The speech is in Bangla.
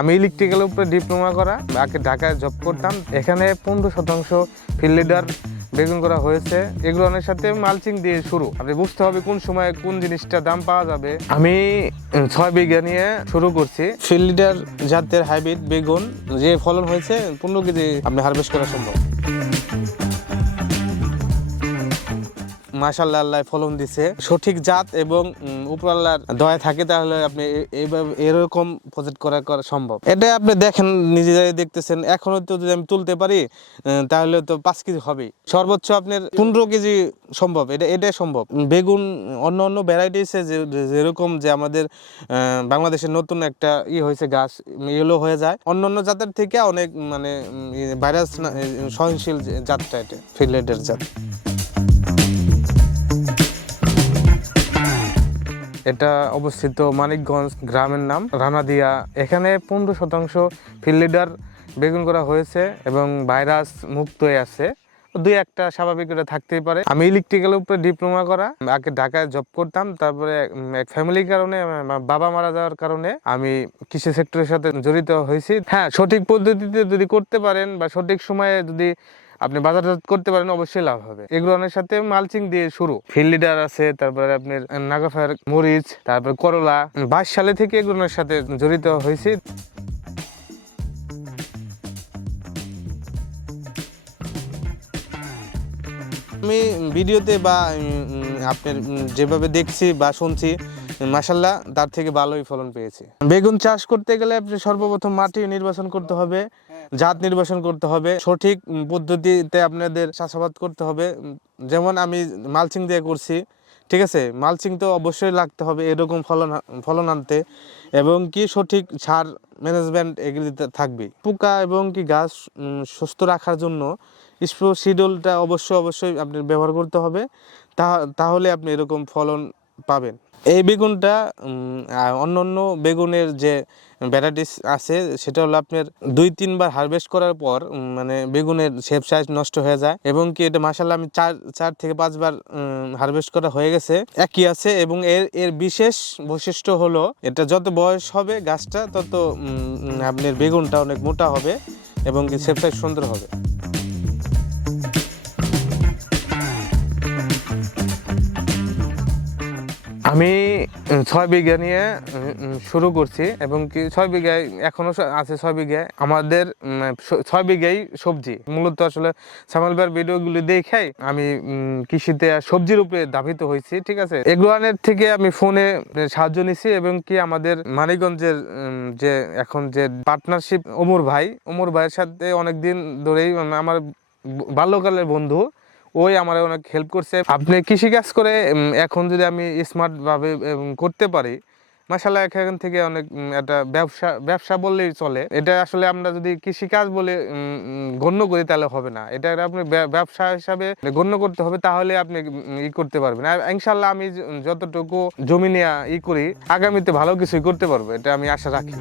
আমি ইলেকট্রিক্যালের উপরে ডিপ্লোমা করা, আগে ঢাকায় জব করতাম। এখানে 15% ফিল্ড লিডার বেগুন করা হয়েছে। এগুলোর সাথে মালচিং দিয়ে শুরু। আপনি বুঝতে হবে কোন সময় কোন জিনিসটা দাম পাওয়া যাবে। আমি 6 বিঘা নিয়ে শুরু করছি। ফিল্ড লিডার জাতের হাইব্রিড বেগুন যে ফলন হয়েছে 15 কেজি আপনি হারভেস্ট করা সম্ভব। মাশাআল্লাহ, আল্লাহ ফলন দিছে। সঠিক জাত এবং উপরআল্লাহর দয়া থাকে তাহলে আপনি এইভাবে এরকম প্রজেক্ট করা সম্ভব। এটা আপনি দেখেন, নিজেরাই দেখতেছেন। এখনো তো যদি আমি তুলতে পারি তাহলে তো 5 কেজি হবে, সর্বোচ্চ আপনার 15 কেজি সম্ভব। এটা সম্ভব। বেগুন অন্য ভ্যারাইটিসে যেরকম যে আমাদের বাংলাদেশের নতুন একটা হয়েছে, গাছ ইয়েলো হয়ে যায়, অন্য জাতের থেকে অনেক মানে ভাইরাস সহনশীল জাতটা, এটা ফিল্ডের জাত। এটা অবস্থিত মানিকগঞ্জ, গ্রামের নাম রানাদিয়া। এখানে 15% ফিল্ড লিডার বেগুন করা হয়েছে এবং ভাইরাস মুক্ত আছে। 2-1টা স্বাভাবিক এটা থাকতেই পারে। আমি ইলেকট্রিক্যালের উপরে ডিপ্লোমা করা, আগে ঢাকায় জব করতাম। তারপরে এক ফ্যামিলির কারণে, বাবা মারা যাওয়ার কারণে আমি কৃষি সেক্টরের সাথে জড়িত হয়েছি। হ্যাঁ, সঠিক পদ্ধতিতে যদি করতে পারেন বা সঠিক সময়ে যদি আপনি বাজারজাত করতে পারেন, অবশ্যই লাভ হবে। এগুলোর সাথে মালচিং দিয়ে শুরু। ফিল্ড লিডার আছে, তারপরে আপনার নাগাফার, মরিচ, তারপর করলা। 22 সালে থেকে এগুলোর সাথে জড়িত হয়েছি। আমি ভিডিওতে বা আপনার যেভাবে দেখছি বা শুনছি, মাশাআল্লাহ তার থেকে ভালোই ফলন পেয়েছি। বেগুন চাষ করতে গেলে আপনি সর্বপ্রথম মাটি নির্বাচন করতে হবে, জাত নির্বাচন করতে হবে, সঠিক পদ্ধতিতে আপনাদের চাষাবাদ করতে হবে। যেমন আমি মালচিং দিয়ে করছি, ঠিক আছে। মালচিং তো অবশ্যই লাগতে হবে এরকম ফলন আনতে, এবং কি সঠিক সার ম্যানেজমেন্ট এগুলি থাকবে। পোকা এবং কি গাছ সুস্থ রাখার জন্য স্পোরোসিডলটা অবশ্যই আপনার ব্যবহার করতে হবে। তাহলে আপনি এরকম ফলন পাবেন। এই বেগুনটা অন্য বেগুনের যে ভ্যারাইটিস আছে, সেটা হলো আপনার 2-3 বার হারভেস্ট করার পর মানে বেগুনের শেপ সাইজ নষ্ট হয়ে যায়, এবং কি এটা মাশাআল্লাহ আমি 4 থেকে 5 বার হারভেস্ট করা হয়ে গেছে, একই আছে। এবং এর বিশেষ বৈশিষ্ট্য হলো, এটা যত বয়স হবে গাছটা, তত আপনার বেগুনটা অনেক মোটা হবে এবং কি শেপ সাইজ সুন্দর হবে। আমি 6 বিঘা নিয়ে শুরু করছি, এবং কি 6 বিঘায় এখনো আছে। 6 বিঘায় আমাদের 6 বিঘাই সবজি। মূলত আসলে সামাল ভাইয়ের ভিডিওগুলি দেখে আমি কৃষিতে সবজির উপরে ধাবিত হয়েছি, ঠিক আছে। এগ্রোয়ানের থেকে আমি ফোনে সাহায্য নিছি, এবং কি আমাদের মানিকগঞ্জের যে এখন যে পার্টনারশিপ, ওমর ভাইয়ের সাথে অনেকদিন ধরেই আমার বাল্যকালের বন্ধু, ওই আমার অনেক হেল্প করছে। আপনি কৃষিকাজ করে এখন যদি আমি স্মার্ট ভাবে করতে পারি, মাশাআল্লাহ এখান থেকে অনেক একটা ব্যবসা বললেই চলে। এটা আসলে আমরা যদি কৃষিকাজ বলে গণ্য করি তাহলে হবে না, এটা আপনি ব্যবসা হিসাবে গণ্য করতে হবে, তাহলে আপনি করতে পারবেন। আর ইনশাআল্লাহ আমি যতটুকু জমি নিয়ে করি, আগামীতে ভালো কিছুই করতে পারবো, এটা আমি আশা রাখি।